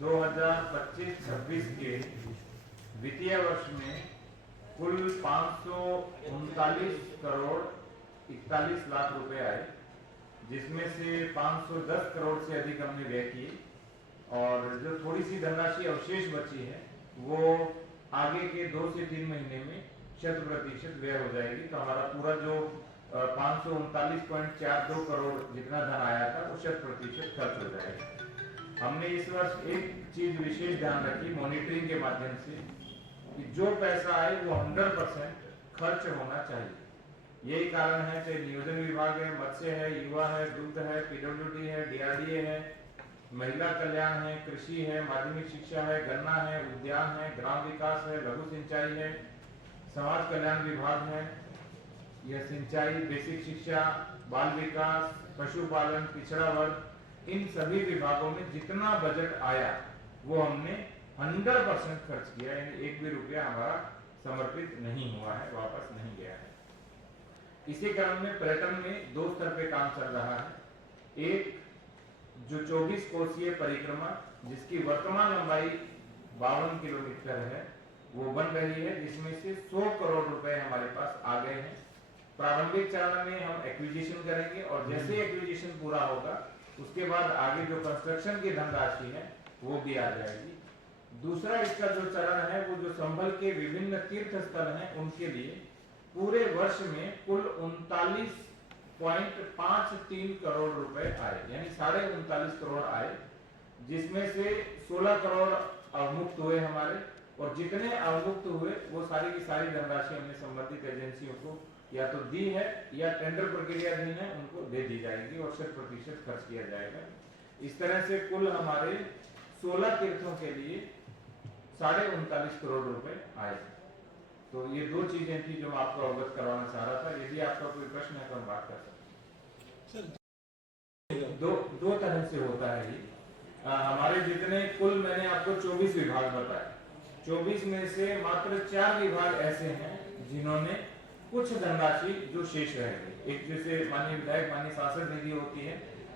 2025-26 के वित्तीय वर्ष में कुल 539 करोड़ 41 लाख रुपए आए, जिसमें से 510 करोड़ से अधिक हमने व्यय किए और जो थोड़ी सी धनराशि अवशेष बची है वो आगे के 2 से 3 महीने में 100% व्यय हो जाएगी। तो हमारा पूरा जो 539.42 करोड़ जितना धन आया था वो 100% खर्च हो जाएगा। हमने इस वर्ष एक चीज विशेष ध्यान रखी मॉनिटरिंग के माध्यम से कि जो पैसा आए वो 100% खर्च होना चाहिए। यही कारण है चाहे नियोजन विभाग है, मत्स्य है, युवा है, दुग्ध है, पीडब्ल्यूडी है, डीआरडीए है, महिला कल्याण है, कृषि है, माध्यमिक शिक्षा है, गन्ना है, उद्यान है, ग्राम विकास है, लघु सिंचाई है, समाज कल्याण विभाग है, यह सिंचाई, बेसिक शिक्षा, बाल विकास, पशुपालन, पिछड़ा वर्ग, इन सभी विभागों में जितना बजट आया वो हमने 100% खर्च किया, यानी एक भी रुपया हमारा समर्पित नहीं हुआ है, वापस नहीं गया है। इसी क्रम में पर्यटन में 2 स्तर पे काम चल रहा है। एक जो 24 कोसीय परिक्रमा जिसकी वर्तमान लंबाई 52 किलोमीटर है वो बन रही है, जिसमें से 100 करोड़ रुपए हमारे पास आ गए हैं। प्रारंभिक चरण में हम एक्विजिशन करेंगे और जैसे एक्विजिशन पूरा होगा उसके बाद आगे जो कंस्ट्रक्शन की धनराशि है वो भी आ जाएगी। दूसरा इसका जो चरण है वो जो संभल के विभिन्न तीर्थ स्थल हैं उनके लिए पूरे वर्ष में कुल 39.53 करोड़ रुपए आए, यानी 39.5 करोड़ आए, जिसमें से 16 करोड़ अवमुक्त हुए हमारे, और जितने अवमुक्त हुए वो सारी की सारी धनराशि हमने संबंधित एजेंसियों को या तो दी है या टेंडर प्रक्रियाधीन है उनको दे दी जाएगी और 100% खर्च किया जाएगा। इस तरह से कुल हमारे 16 तीर्थों के लिए 39.5 करोड़ रुपए आए। तो ये 2 चीजें थी जो मैं आपको अवगत करवाना चाह रहा था। यदि आपका कोई प्रश्न है तो हम बात कर सकते हैं। दो तरह से होता है ये। हमारे जितने कुल मैंने आपको 24 विभाग बताए, 24 में से मात्र 4 विभाग ऐसे हैं जिन्होंने कुछ धनराशि जो शेष रह गई। एक जैसे माननीय विधायक माननीय सांसद निधि होती है,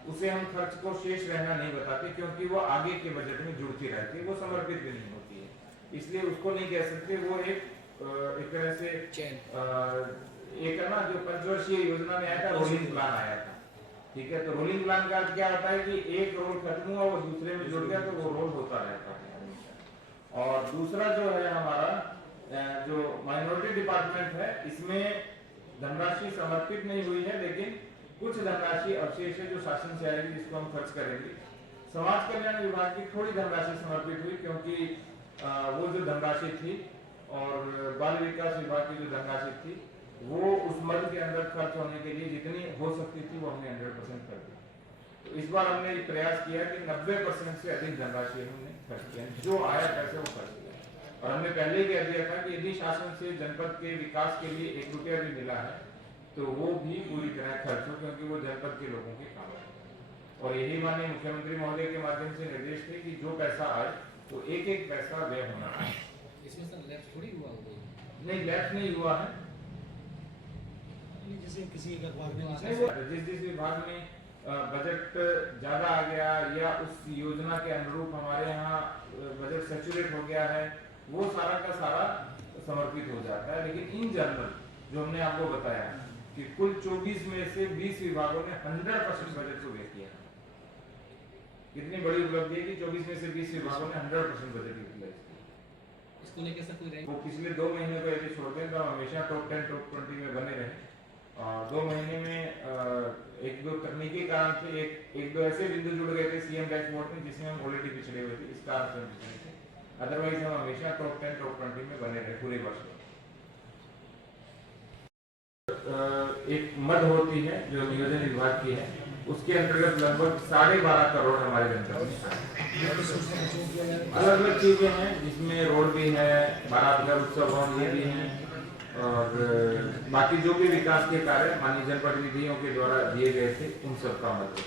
उसे हम खर्च को शेष रहना नहीं बताते क्योंकि वो आगे के बजट में जुड़ती रहती है, वो समर्पित भी नहीं होती है, इसलिए उसको नहीं कह सकते। वो एक तरह से एक है ना जो पंचवर्षीय योजना में आया था, रोलिंग प्लान आया था, ठीक है। तो रोलिंग प्लान का क्या होता है कि एक रोल खत्म हुआ वो दूसरे में जुड़ गया तो वो रोल होता रहता है। और दूसरा जो है हमारा जो माइनॉरिटी डिपार्टमेंट है, इसमें धनराशि समर्पित नहीं हुई है लेकिन कुछ धनराशि अवशेष है जो शासन से आएगी जिसको हम खर्च करेंगे। समाज कल्याण विभाग की थोड़ी धनराशि समर्पित हुई क्योंकि वो जो धनराशि थी और बाल विकास विभाग की जो धनराशि थी वो उस मद के अंदर खर्च होने के लिए जितनी हो सकती थी वो हमने 100% कर दी। तो इस बार हमने प्रयास किया कि 90% से अधिक धनराशि हमने खर्च किया, जो आया पैसे वो खर्च किया। और हमने पहले ही कह दिया था कि यदि शासन से जनपद के विकास के लिए 1 रुपया भी मिला है तो वो भी पूरी तरह खर्च हो, क्योंकि वो जनपद के लोगों के काम है। और यही माननीय मुख्यमंत्री महोदय के माध्यम से निर्देश थे कि जो पैसा आए तो एक पैसा व्यय होना है। इसमें सर लैप्स थोड़ी हुआ होगा? नहीं, लैप्स नहीं हुआ है। जैसे किसी विभाग में जिस विभाग में बजट ज्यादा आ गया या उस योजना के अनुरूप हमारे यहाँ बजट सैचुरेट हो गया है, वो सारा का सारा समर्पित हो जाता है। लेकिन इन जनरल जो हमने आपको बताया कि कुल 24 में से 20 विभागों ने 100% बजट को व्यय किया। कितनी बड़ी उपलब्धि है कि 24 में से 20 विभागों ने 100% बजट यूटिलाइज किया। इसको लेकर सब कोई रैंक वो पिछले 2 महीने को यदि छोड़ते हैं तो हमेशा टॉप 10 टॉप 20 में बने रहे। और 2 महीने में 1-2 तकनीकी कारण से एक दो ऐसे बिंदु जुड़ गए थे सीएम डैशबोर्ड में जिसमें हम ऑलरेडी पिछड़े हुए थे, इस कारण से। अदरवाइज हम हमेशा टॉप 10 टॉप 20 में बने रहे पूरे वर्ष में। एक मद होती है जो नियोजन विभाग की है, उसके अंतर्गत लगभग 12.5 करोड़ हमारे जनपद में अलग अलग चीजें हैं, जिसमें रोड भी है, बारात घर उत्सव भवन ये भी है, और बाकी जो भी विकास के कार्य माननीय जनप्रतिनिधियों के द्वारा दिए गए थे उन सब का मद है।